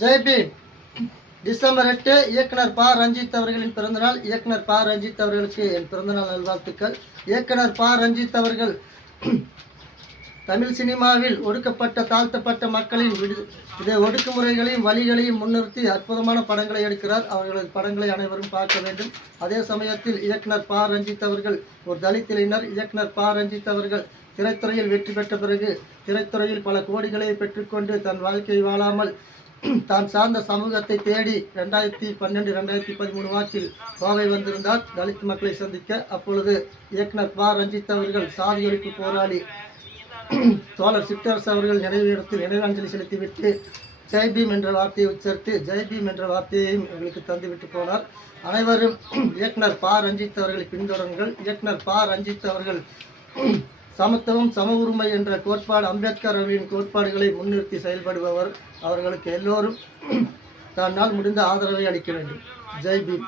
Jai Bhim. December எட்டு இயக்குனர் ப. ரஞ்சித் அவர்களின் பிறந்தநாள். இயக்குனர் ப. ரஞ்சித் அவர்களுக்கு என் பிறந்தநாள் நல்வாழ்த்துக்கள். இயக்குனர் ப. ரஞ்சித் அவர்கள் தமிழ் சினிமாவில் ஒடுக்கப்பட்ட தாழ்த்தப்பட்ட மக்களின் விடு இதை ஒடுக்குமுறைகளையும் வழிகளையும் முன்னிறுத்தி அற்புதமான படங்களை எடுக்கிறார். அவர்களது படங்களை அனைவரும் பார்க்க வேண்டும். அதே சமயத்தில் இயக்குனர் ப. ரஞ்சித் அவர்கள் ஒரு தலித்திலினர். இயக்குனர் ப. ரஞ்சித் அவர்கள் திரைத்துறையில் வெற்றி பெற்ற பிறகு திரைத்துறையில் பல கோடிகளை பெற்றுக்கொண்டு தன் வாழ்க்கையை வாழாமல் தான் சார்ந்த சமூகத்தை தேடி ரெண்டாயிரத்தி பன்னெண்டு ரெண்டாயிரத்தி பதிமூணு வாக்கில் கோவை வந்திருந்தார். தலித் மக்களை சந்திக்க அப்பொழுது இயக்குனர் பா. ரஞ்சித் அவர்கள் சாதி ஒழிப்பு போராளி தோழர் சிற்றரசு அவர்கள் நினைவிடத்தில் நினைவாஞ்சலி செலுத்திவிட்டு ஜெய்பீம் என்ற வார்த்தையை உச்சரித்து ஜெய்பீம் என்ற வார்த்தையையும் எங்களுக்கு தந்துவிட்டு போனார். அனைவரும் இயக்குனர் பா. ரஞ்சித் அவர்களை பின்தொடருங்கள் இயக்குனர் பா. ரஞ்சித் அவர்கள் சமத்துவம் சம உரிமை என்ற கோட்பாடு அம்பேத்கர் அவர்களின் கோட்பாடுகளை முன்னிறுத்தி செயல்படுபவர் அவர்களுக்கு எல்லோரும் தன்னால் முடிந்த ஆதரவை அளிக்க வேண்டும். ஜெய் பீம்.